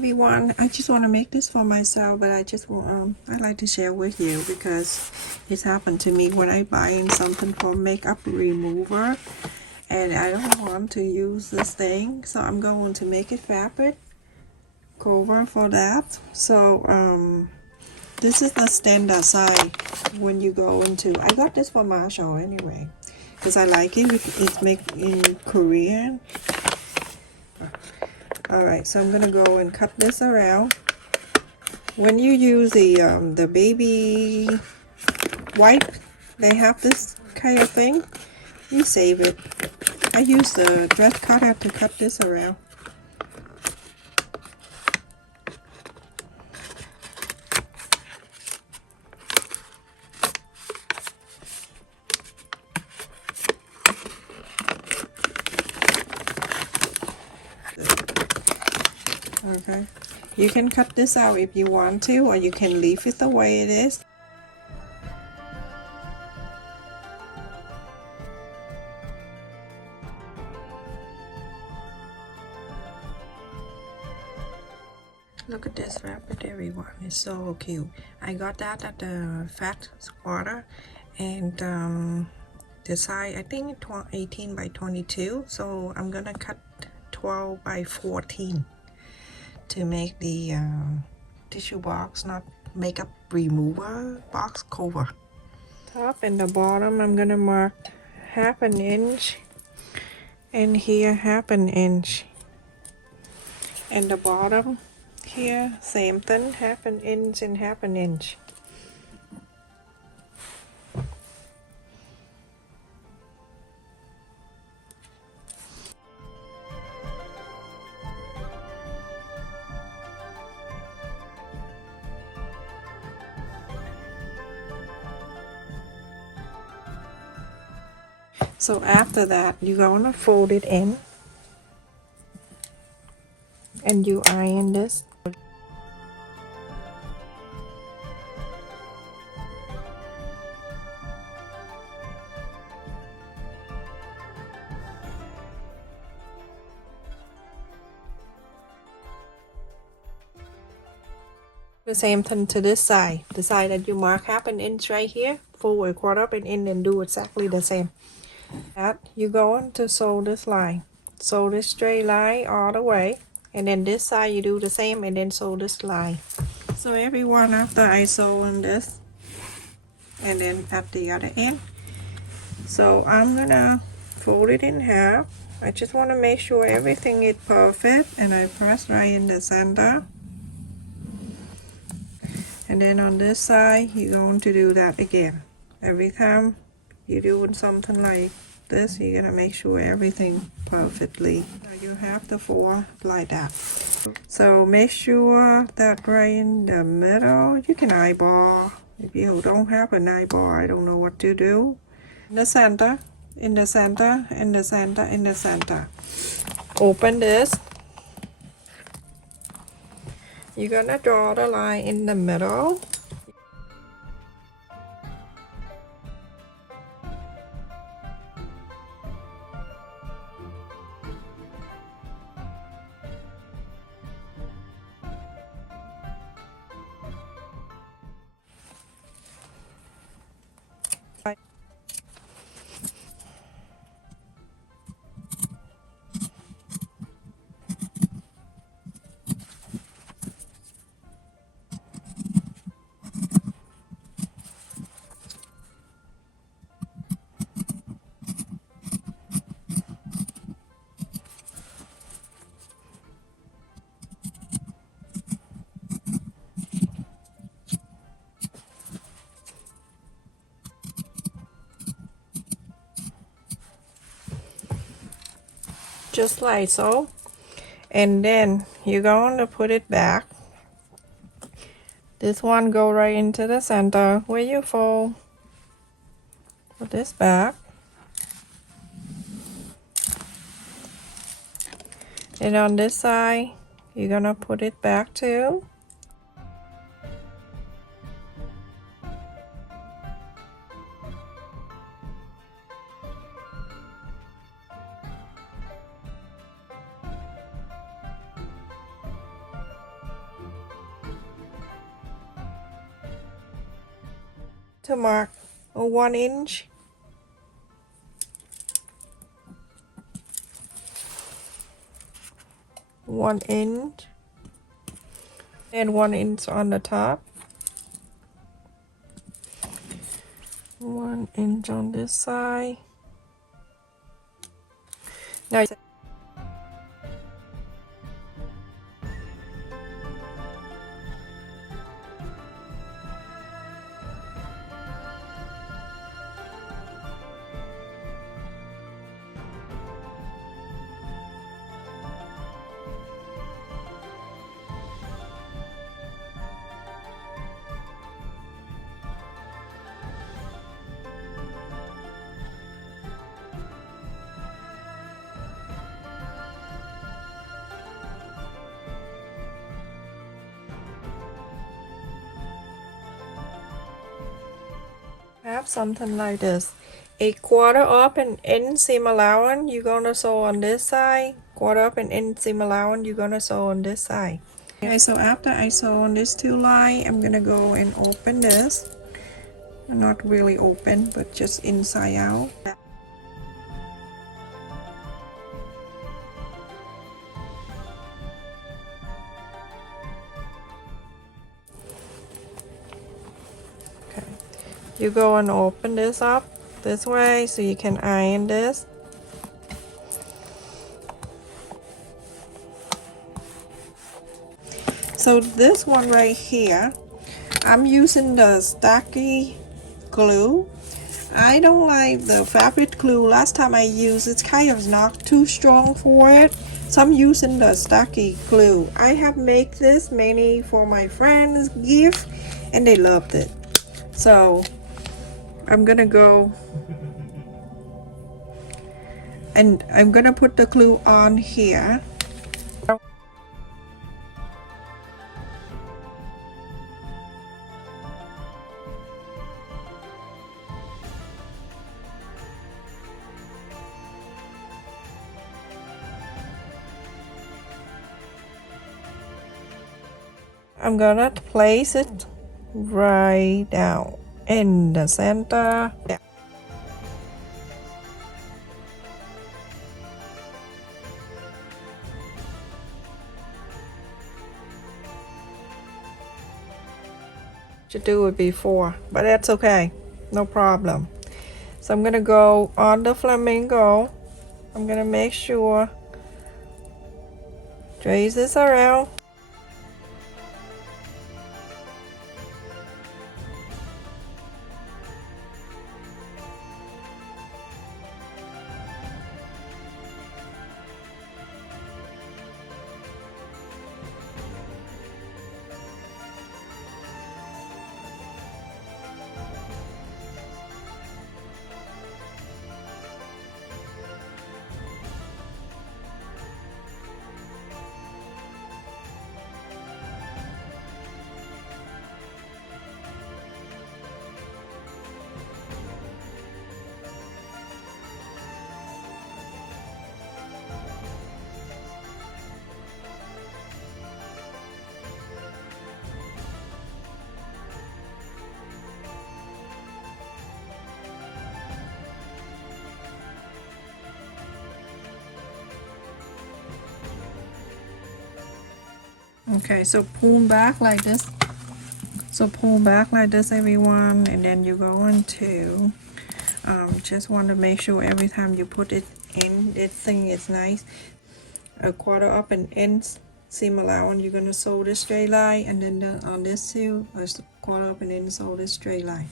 everyone, I just want to make this for myself, but I just want I like to share with you because it's happened to me when I buy something for makeup remover and I don't want to use this thing, so I'm going to make it fabric cover for that. So this is the standard size when you go into, I got this for Marshall anyway because I like it. It's made in Korean. Alright, so I'm gonna go and cut this around. When you use the baby wipe, they have this kind of thing. You save it. I use the dress cutter to cut this around. Okay, you can cut this out if you want to, or you can leave it the way it is. Look at this fabric, everyone. It's so cute. I got that at the fat quarter, and the size, I think 18 by 22, so I'm gonna cut 12 by 14 to make the tissue box, not makeup remover box cover. Top and the bottom I'm gonna mark 1/2 inch, and here 1/2 inch, and the bottom here same thing, 1/2 inch and 1/2 inch. So after that, you're going to fold it in and you iron this. The same thing to this side. The side that you mark 1/2 inch right here, fold a 1/4 inch and do exactly the same. That you're going to sew this line. Sew this straight line all the way, and then this side you do the same and then sew this line. So everyone, after I sew on this and then at the other end, so I'm gonna fold it in half. I just want to make sure everything is perfect, and I press right in the center. And then on this side you're going to do that again. Every time you're doing something like this, you're gonna make sure everything perfectly. Now you have the four like that. So make sure that right in the middle, you can eyeball. If you don't have an eyeball, I don't know what to do. In the center, in the center, in the center, in the center. Open this. You're gonna draw the line in the middle. Just like so, and then you're going to put it back. This one go right into the center where you fold. Put this back, and on this side you're gonna put it back too. to mark 1 inch. One inch and 1 inch on the top. 1 inch on this side. Now have something like this. A quarter up and end seam allowance you're gonna sew on this side. Quarter up and end seam allowance you're gonna sew on this side. Okay, so after I sew on this 2 line, I'm gonna go and open this. Not really open, but just inside out. Okay, you go and open this up this way so you can iron this. So this one right here, I'm using the sticky glue. I don't like the fabric glue. Last time I used it's kind of not too strong for it, so I'm using the sticky glue. I have made this mainly for my friends gift and they loved it. So I'm gonna go and I'm gonna put the glue on here. I'm gonna place it right down in the center. Yeah. Should do it before, but that's okay, no problem. So I'm gonna go on the flamingo. I'm gonna make sure trace this around. Okay, so pull back like this. So pull back like this, everyone, and then you're going to just want to make sure every time you put it in, this thing is nice. A quarter up and end seam allowance, you're gonna sew this straight line, and then on this too, a quarter up and end sew this straight line.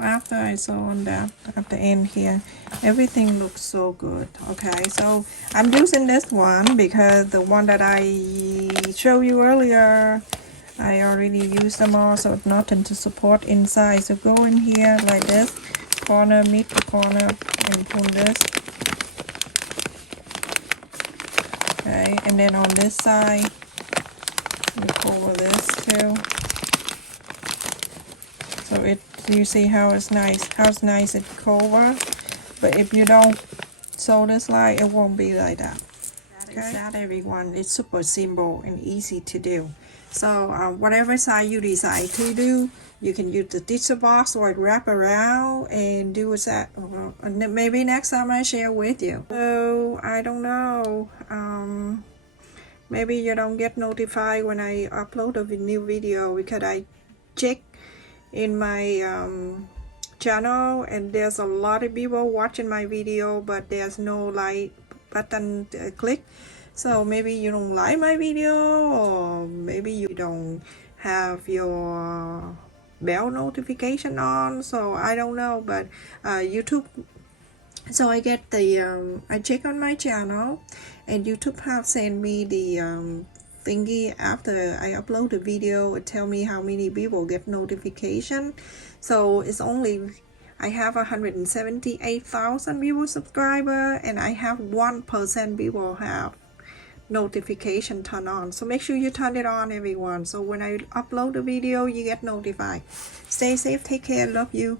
After I sew on that at the end here, everything looks so good. Okay, so I'm using this one because the one that I showed you earlier, I already used them all, so it's nothing to support inside. So go in here like this, corner, meet the corner, and pull this. Okay, and then on this side, we cover this too. So you see how it's nice it cover. But if you don't sew this line, it won't be like that. Okay, that everyone, it's super simple and easy to do. So whatever side you decide to do, you can use the tissue box or wrap around and do that. And maybe next time I share with you. So I don't know. Maybe you don't get notified when I upload a new video because I check in my channel and there's a lot of people watching my video, but there's no like button to click. So maybe you don't like my video, or maybe you don't have your bell notification on, so I don't know. But YouTube, so I get the I check on my channel and YouTube have sent me the thingy after I upload the video. It tell me how many people get notification. So it's only, I have 178,000 viewer subscriber and I have 1% people have notification turned on. So make sure you turn it on, everyone, so when I upload a video you get notified. Stay safe, take care, love you.